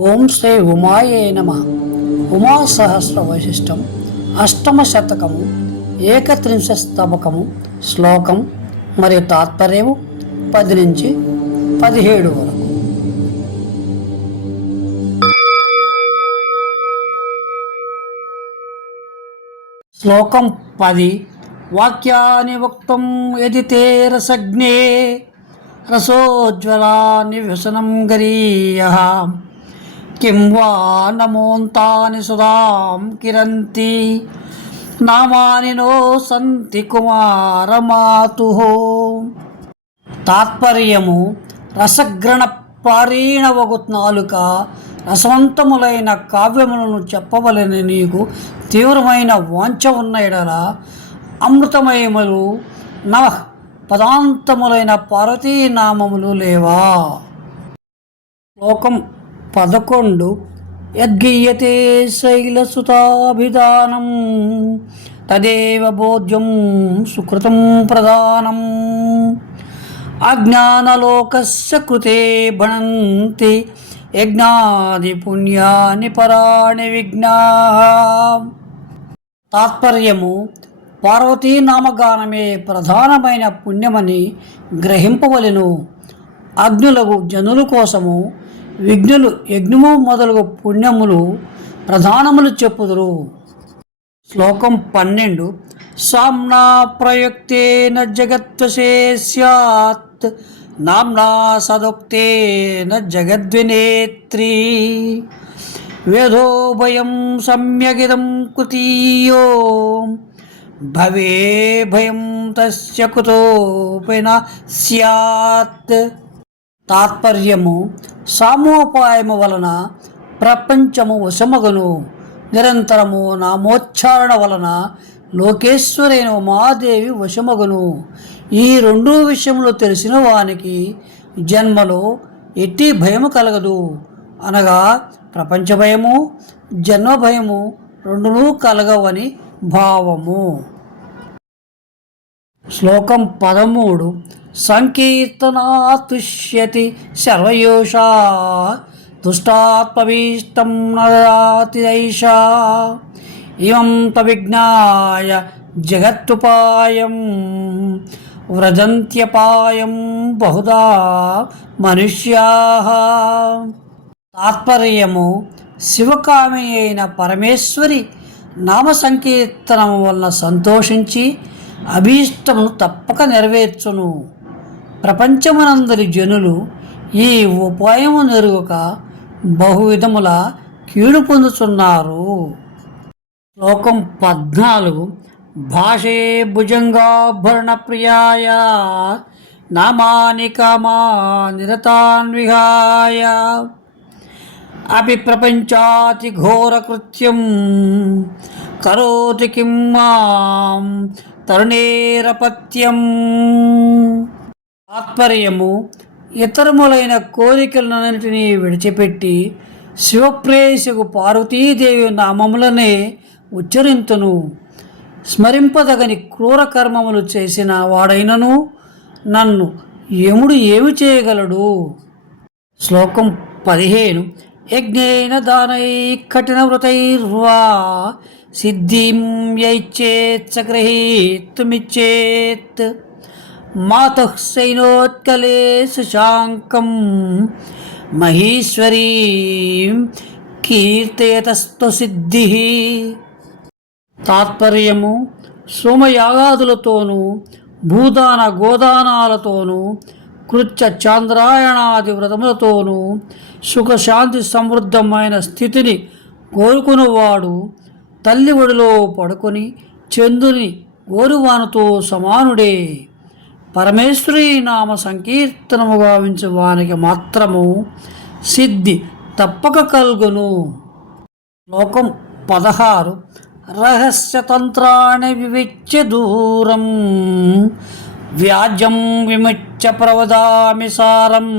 ఓం శ్రీ ఉమాయే నమ. ఉమా సహస్ర వైశిష్టం. అష్టమ శతకము ఏకత్రింశ స్తబకము శ్లోకం మరియు తాత్పర్యము పది నుంచి పదిహేడు వరకు. శ్లోకం పది. వాక్యాని వక్తం యది తే రసజ్ఞే. రసోజ్వలాన్ని వ్యసనం గరీయ కిం వా నమోంతాని సుధాం కిరంతి నామానినో సంతి కుమారమాతు తాత్పర్యము రసగ్రణ పారీణవగు నాలుక రసవంతములైన కావ్యములను చెప్పవలని నీకు. తీవ్రమైన వాంఛ ఉన్న ఎడల అమృతమయములు నవ పదాంతములైన పార్వతీ నామములు లేవా? శ్లోకం పదకొండు. యద్గీయతే శైలసుతాభిధానం తదేవ బోధ్యం సుకృతం ప్రధానం. అజ్ఞానలోకస్య కృతే భణంతి యజ్ఞాది పుణ్యాని పరాణి విఘ్నా తాత్పర్యము పార్వతీ నామగానమే ప్రధానమైన పుణ్యమని గ్రహింపవలెను. అగ్నులకు జనుల కోసము విఘ్నులు యజ్ఞము మొదలగు పుణ్యములు ప్రధానములు చెప్పుదురు. శ్లోకం పన్నెండు. సామ్నా ప్రయుక్తేన జగత్వశే స్యాత్ నామ్నా సదుక్తేన జగద్వినేత్రీ. వేదోభయం సమ్యగిదం కృతీయో భవే భయం తస్య కుతోపైన స్యాత్. తాత్పర్యము సామోపాయము వలన ప్రపంచము వశమగును. నిరంతరము నామోచ్చారణ వలన లోకేశ్వరైన ఉమాదేవి వశమగును. ఈ రెండు విషయంలో తెలిసిన వానికి జన్మలో ఎట్టి భయము కలగదు. అనగా ప్రపంచ భయము జన్మ భయము రెండునూ కలగవని భావము. శ్లోకం పదమూడు సంకీర్తనాతుష్యతి సర్వయోషా దుష్టాత్మవీష్టం నరాతిదైషా. ఇమం తవిజ్ఞాయ జగత్తుపాయం వ్రజంత్యపాయం బహుదా మనుష్యా. తాత్పర్యము శివకామి అయిన పరమేశ్వరి నామ సంకీర్తనము వలన సంతోషించి అభీష్టమును తప్పక నెరవేర్చును. ప్రపంచమునందరి జనులు ఈ ఉపాయము నెరుగక బహువిధముల కీడు పొందుతున్నారు శ్లోకం పద్నాలుగు. భాషే భుజంగాభరణ ప్రియాయ నామాని కామా నిరతాన్విహాయ. అపి ప్రపంచాతి ఘోరకృత్యం కరోతి కిం మాం తరుణేరపత్యం తాత్పర్యము ఇతరములైన కోరికలన్నింటినీ విడిచిపెట్టి శివప్రేయసుకు పార్వతీదేవి నామములనే ఉచ్చరింతును. స్మరింపదగని క్రూర కర్మములు చేసిన వాడైనను నన్ను యముడు ఏమి చేయగలడు? శ్లోకం పదిహేను. యజ్ఞేన దానై కఠిన వృతైర్వా సిద్ధిం యైచ్చేత్ సగ్రహీతుమిచ్చేత్ మాతః సైనోత్కలే శశాంకం మహీశ్వరీం కీర్తయతస్త్వ సిద్ధి తాత్పర్యము సోమయాగాదులతోనూ భూదాన గోదానాలతోనూ కృత్య చాంద్రాయణాది వ్రతములతోనూ సుఖశాంతి సమృద్ధమైన స్థితిని కోరుకునేవాడు తల్లి ఒడిలో పడుకొని చంద్రుని గోరువానుతో సమానుడే. పరమేశ్వరి నామ సంకీర్తనము గావించు వానికి మాత్రము సిద్ధి తప్పక కలుగును. శ్లోకం పదహారు. రహస్యతంత్రాన్ని వివిచ్య దూరం. వ్యాజ్యం విముచ్య ప్రవదామి సారం.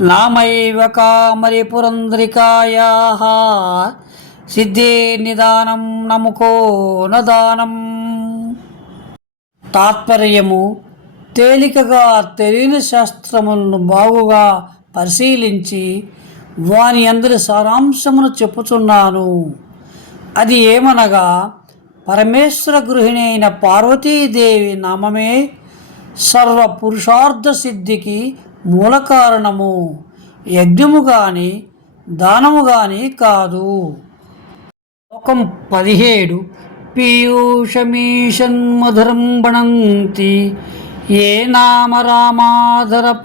నామైవ కామరి పురంద్రికాయా సిద్ధే నిదానం నముకో నదానం. తాత్పర్యము తేలికగా తెలియని శాస్త్రములను బాగుగా పరిశీలించి వాని అందరి సారాంశమును చెప్పుచున్నాను. అది ఏమనగా పరమేశ్వర గృహిణి అయిన పార్వతీదేవి నామమే సర్వ పురుషార్థ సిద్ధికి మూల కారణము. యజ్ఞము గాని దానము గాని కాదు. లోకం పదిహేడు పీయూషమీషన్మధురం వణంతి బణంతి ఏ నామ రామాధరపానలోలాహ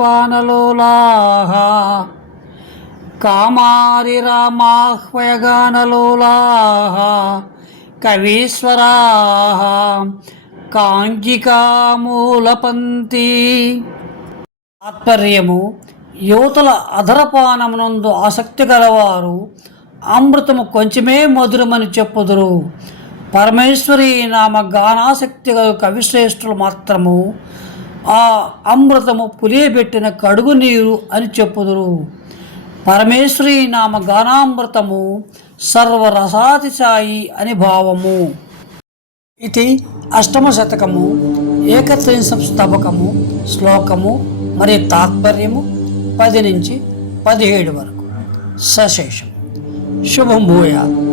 కామారి రామాహ్వయగానలోలాహ కవీశ్వరాः కాంకికామూలపంతి తాత్పర్యము యువతల అధరపానమునందు ఆసక్తి గలవారు అమృతము కొంచెమే మధురమని చెప్పుదురు పరమేశ్వరి నామ గానాసక్తి గల కవిశ్రేష్ఠులు మాత్రము ఆ అమృతము పులియబెట్టిన కడుగు నీరు అని చెప్పుదురు. పరమేశ్వరి నామ గానామృతము సర్వరసాతిశాయి అని భావము. ఇది అష్టమ శతకము ఏకత్రింశం స్తబకము శ్లోకము మరియు తాత్పర్యము పది నుంచి పదిహేడు వరకు. సశేషం. శుభం భూయాత్.